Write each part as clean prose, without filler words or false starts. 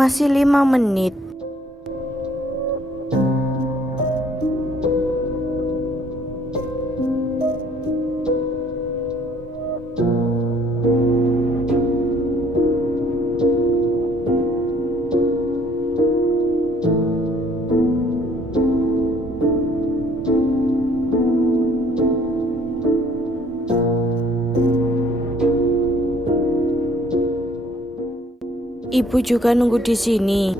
Masih 5 menit. Ibu juga nunggu di sini.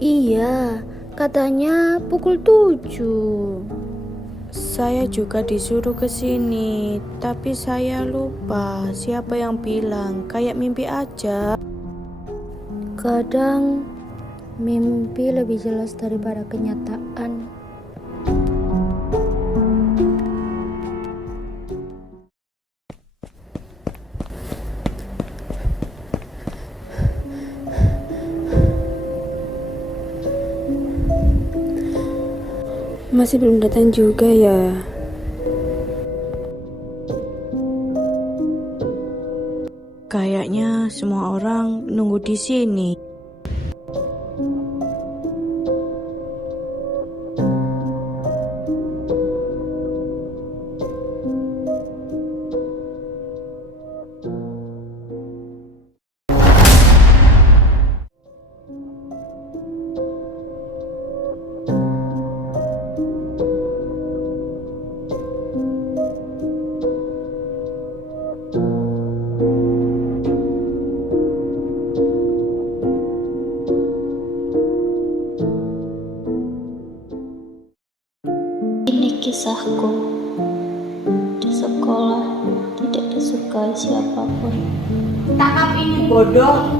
Iya, katanya pukul 7. Saya juga disuruh ke sini, tapi saya lupa siapa yang bilang, kayak mimpi aja. Kadang mimpi lebih jelas daripada kenyataan. Masih belum datang juga ya? Kayaknya semua orang nunggu di sini. Ini kisahku. Di sekolah tidak disukai siapapun. Tangkap ini bodoh.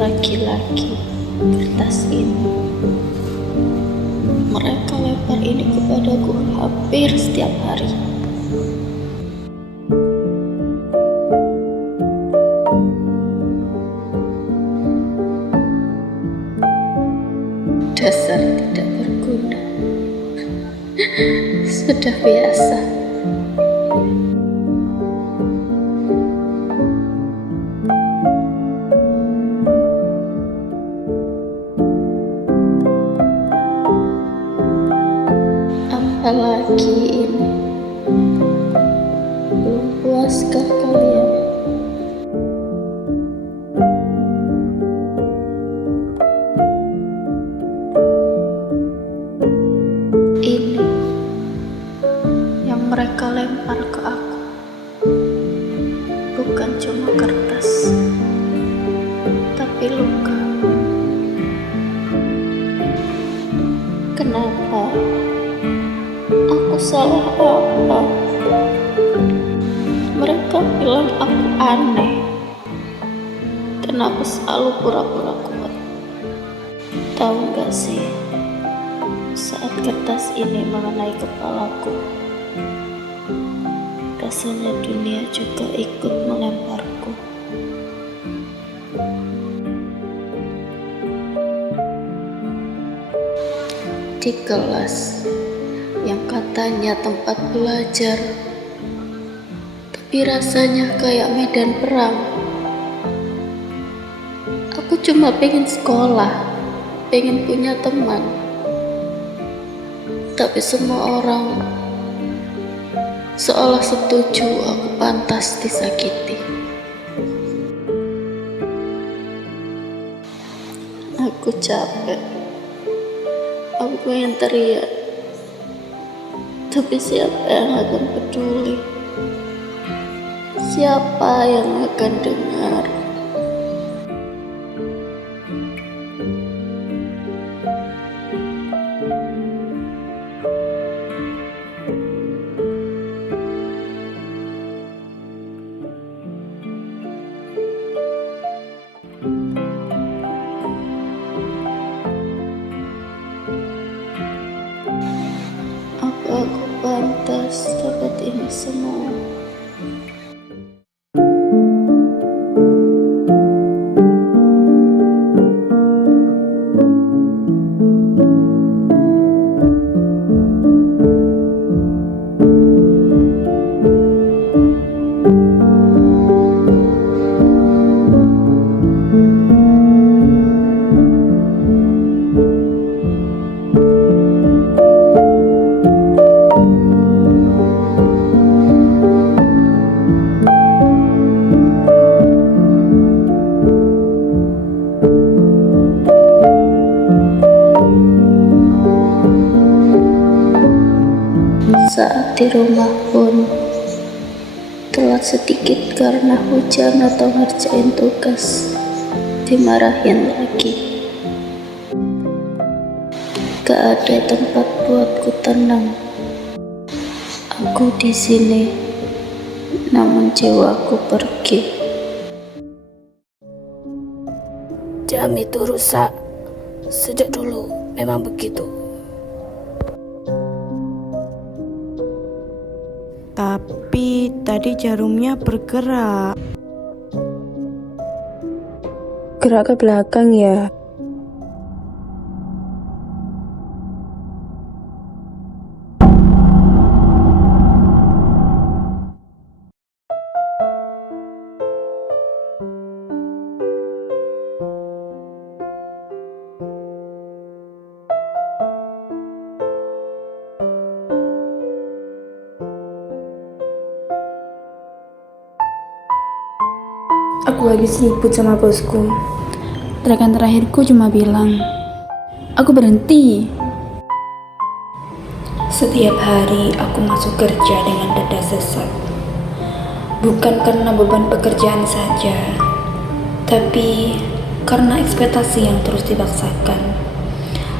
Laki-laki kertas ini. Mereka lempar ini kepadaku hampir setiap hari. Dasar tidak berguna. Sudah biasa. Apalagi ini. Belum puaskah kalian? Ini yang mereka lempar ke aku bukan cuma kertas, tapi luka. Kenapa? Aku salah apa? Mereka bilang aku aneh. Kenapa selalu pura-pura kuat? Tahu gak sih? Saat kertas ini mengenai kepalaku, rasanya dunia juga ikut melemparku. Di kelas yang katanya tempat belajar, tapi rasanya kayak medan perang. Aku cuma pengen sekolah, pengen punya teman. Tapi semua orang seolah setuju aku pantas disakiti. Aku capek. Aku pengen teriak. Tapi siapa yang akan peduli? Siapa yang akan dengar? Apa aku pantas dapat ini semua? di rumah pun telat sedikit karena hujan atau ngerjain tugas, dimarahin lagi. Gak ada tempat buatku tenang. Aku di sini, namun jiwaku pergi. Jam itu rusak. Sejak dulu memang begitu. Tapi tadi jarumnya bergerak. Gerak ke belakang ya. Aku lagi sibuk sama bosku. Teriakan terakhirku cuma bilang, aku berhenti. Setiap hari aku masuk kerja dengan dada sesak. Bukan karena beban pekerjaan saja, tapi karena ekspektasi yang terus dipaksakan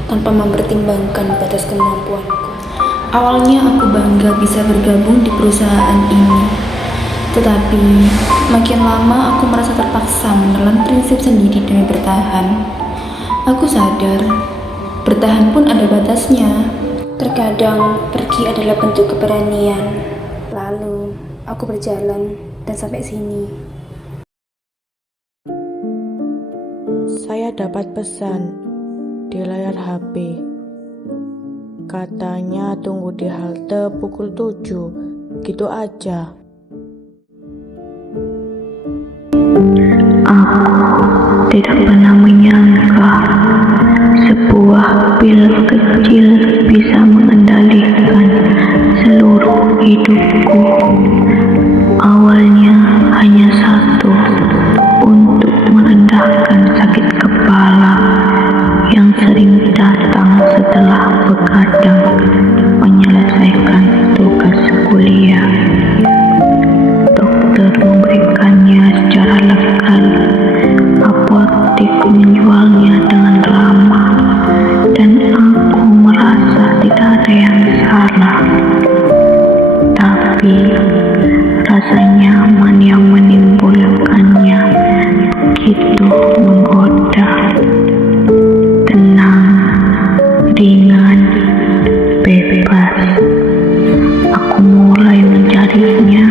tanpa mempertimbangkan batas kemampuanku. Awalnya aku bangga bisa bergabung di perusahaan ini, tetapi makin lama aku merasa terpaksa menelan prinsip sendiri demi bertahan. Aku sadar, bertahan pun ada batasnya. Terkadang pergi adalah bentuk keberanian. Lalu aku berjalan dan sampai sini. Saya dapat pesan di layar HP. Katanya tunggu di halte pukul 7. Gitu aja. Aku tidak pernah menyangka sebuah pil kecil bisa mengendalikan seluruh hidupku. Awalnya hanya satu, untuk merendahkan sakit kepala yang sering datang setelah begadang menyelesaikan tugas kuliah. Dokter memberikannya secara legal, apotek menjualnya dengan ramah, dan aku merasa tidak ada yang salah. Tapi rasa nyaman yang menimbulkannya begitu menggoda. Tenang, ringan, bebas. Aku mulai mencarinya,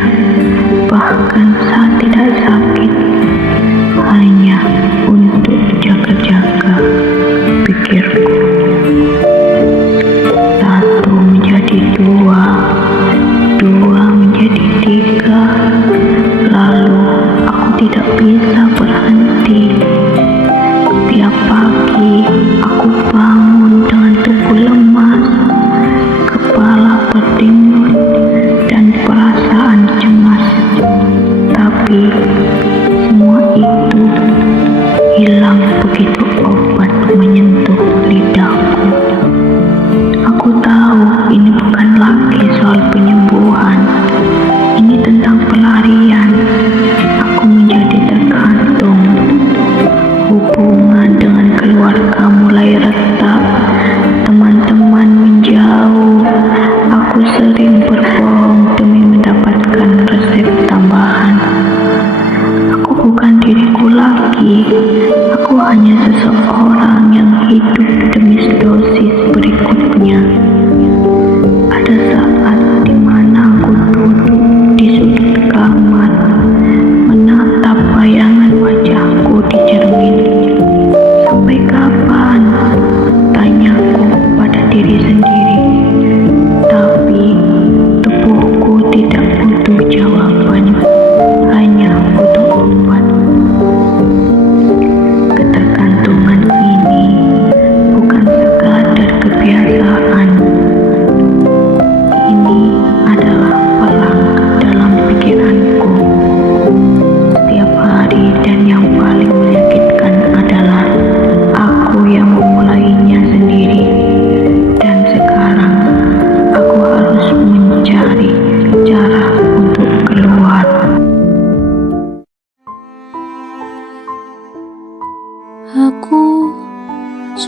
bahkan saat tidak sakit, hanya untuk jaga-jaga pikirku. Satu menjadi dua, dua menjadi tiga,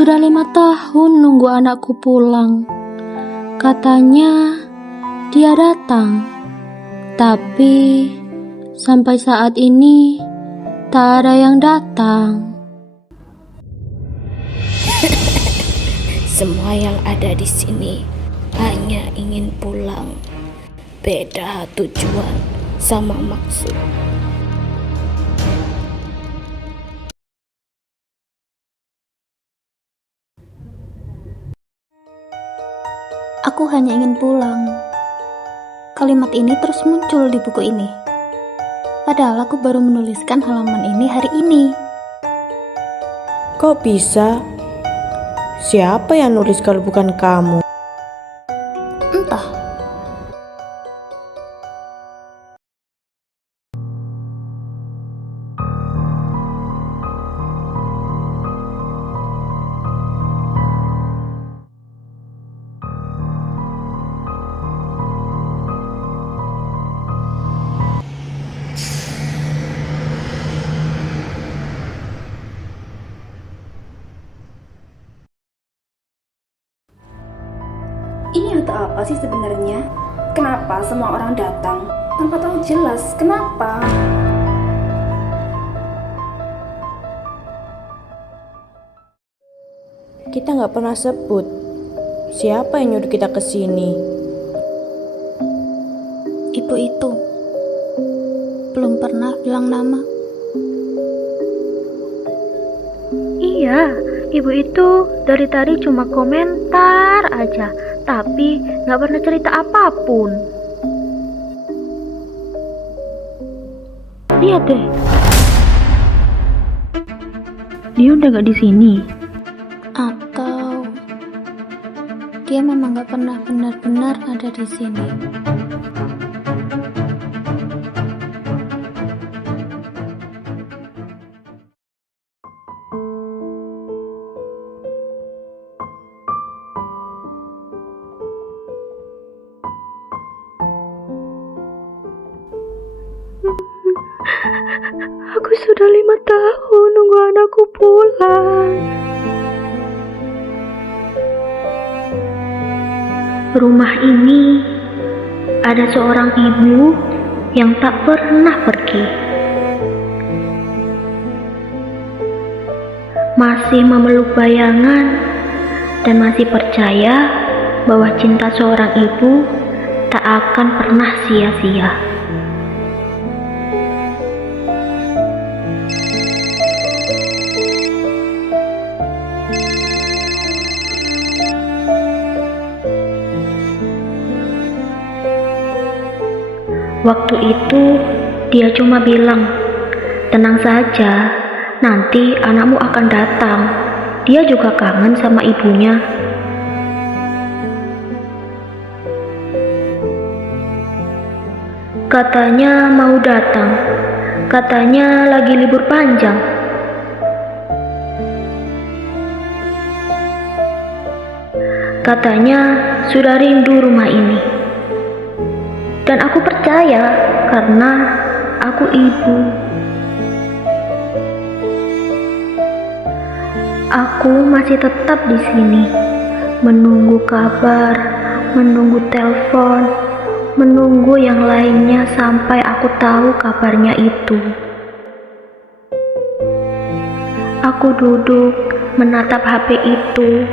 sudah 5 tahun nunggu anakku pulang. Katanya dia datang, tapi sampai saat ini tak ada yang datang. Semua yang ada di sini hanya ingin pulang. Beda tujuan sama maksud. Aku hanya ingin pulang. Kalimat ini terus muncul di buku ini. Padahal aku baru menuliskan halaman ini hari ini. Kok bisa? Siapa yang nulis kalau bukan kamu? Entah. Ini untuk apa sih sebenarnya? Kenapa semua orang datang tanpa tahu jelas? Kenapa? Kita nggak pernah sebut siapa yang nyuruh kita ke sini. Ibu itu belum pernah bilang nama. Iya, ibu itu dari tadi cuma komentar aja, tapi nggak pernah cerita apapun. Lihat deh, dia udah gak di sini. Atau dia memang gak pernah benar-benar ada di sini. Aku sudah 5 tahun nunggu anakku pulang. Rumah ini ada seorang ibu yang tak pernah pergi. Masih memeluk bayangan dan masih percaya bahwa cinta seorang ibu tak akan pernah sia-sia. Waktu itu dia cuma bilang, "Tenang saja, nanti anakmu akan datang. Dia juga kangen sama ibunya." Katanya mau datang, katanya lagi libur panjang. Katanya sudah rindu rumah ini. Dan aku percaya karena aku ibu. Aku masih tetap di sini, menunggu kabar, menunggu telepon, menunggu yang lainnya sampai aku tahu kabarnya itu. Aku duduk menatap HP itu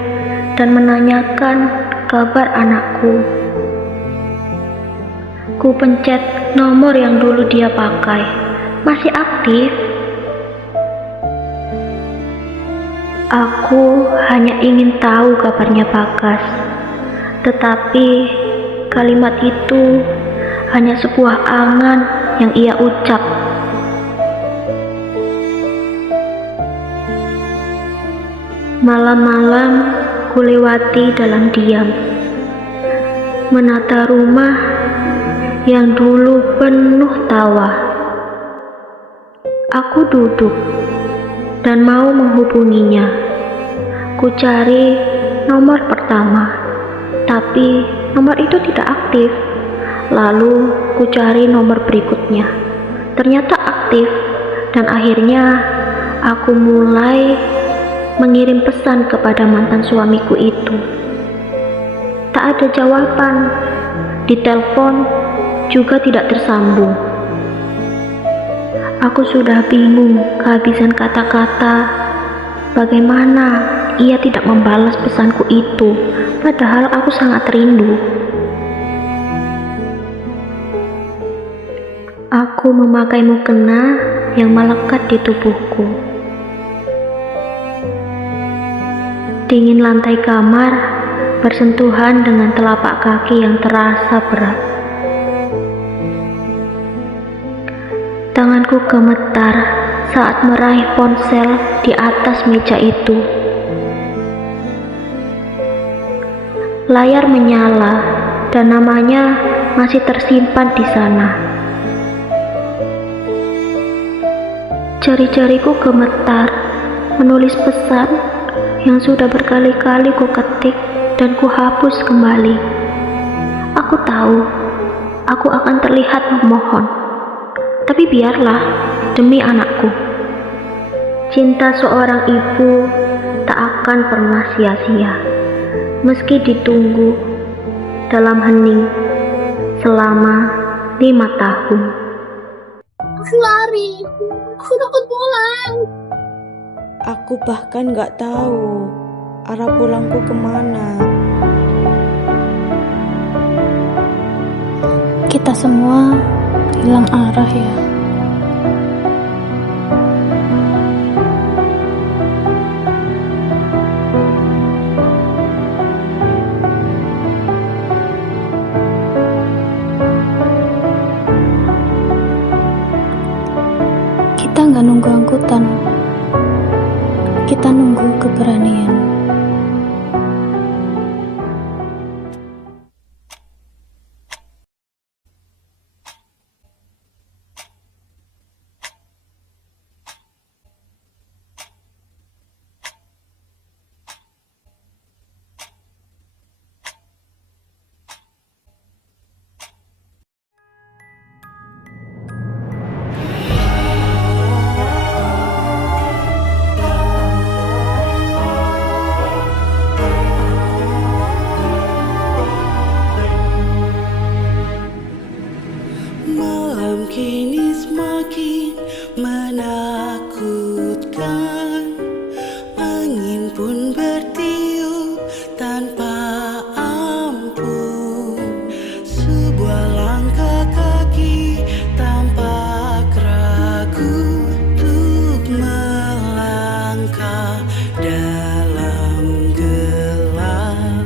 dan menanyakan kabar anakku. Ku pencet nomor yang dulu dia pakai, masih aktif. Aku hanya ingin tahu kabarnya Bagas, tetapi kalimat itu hanya sebuah angan yang ia ucap. Malam-malam ku lewati dalam diam, menata rumah yang dulu penuh tawa. Aku duduk dan mau menghubunginya. Ku cari nomor pertama, tapi nomor itu tidak aktif. Lalu ku cari nomor berikutnya, ternyata aktif. Dan akhirnya aku mulai mengirim pesan kepada mantan suamiku itu. Tak ada jawaban, di telepon juga tidak tersambung. Aku sudah bingung kehabisan kata-kata. Bagaimana ia tidak membalas pesanku itu, padahal aku sangat rindu. Aku memakai mukena yang melekat di tubuhku. Dingin lantai kamar bersentuhan dengan telapak kaki yang terasa berat. Tanganku gemetar saat meraih ponsel di atas meja itu. Layar menyala dan namanya masih tersimpan di sana. Jari-jariku gemetar menulis pesan yang sudah berkali-kali ku ketik dan ku hapus kembali. Aku tahu aku akan terlihat memohon, tapi biarlah demi anakku. Cinta seorang ibu tak akan pernah sia-sia, meski ditunggu dalam hening selama 5 tahun. Aku lari, aku takut pulang. Aku bahkan gak tahu arah pulangku kemana. Kita semua hilang arah ya. Kita nggak nunggu angkutan, kita nunggu keberanian. Malam kini semakin menakutkan, angin pun bertiup tanpa ampun. Sebuah langkah kaki tampak ragu untuk melangkah dalam gelap.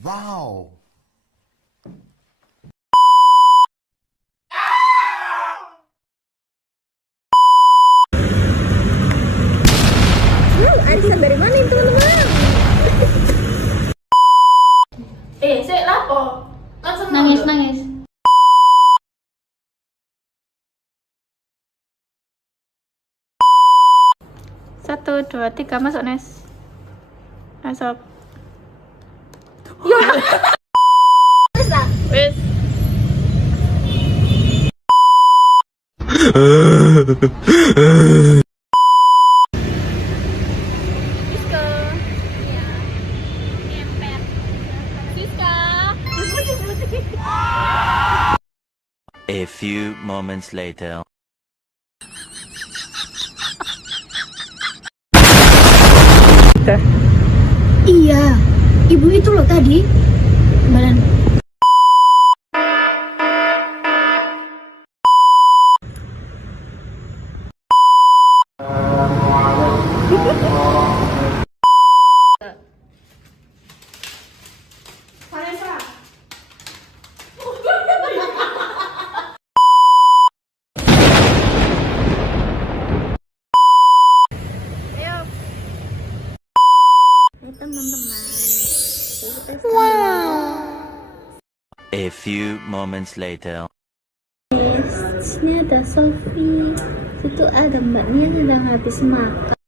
Wow. Arisan dari mana itu teman-teman? Sik lapo? Kan seneng Nangis lho. nangis. Satu, dua, tiga, masuk Nes. Masuk. Wes. A few moments later. Iya, ibu itu loh tadi. Badan. A few moments later. Sini ada Sophie. Situ ada Mbak Nia sedang habis makan.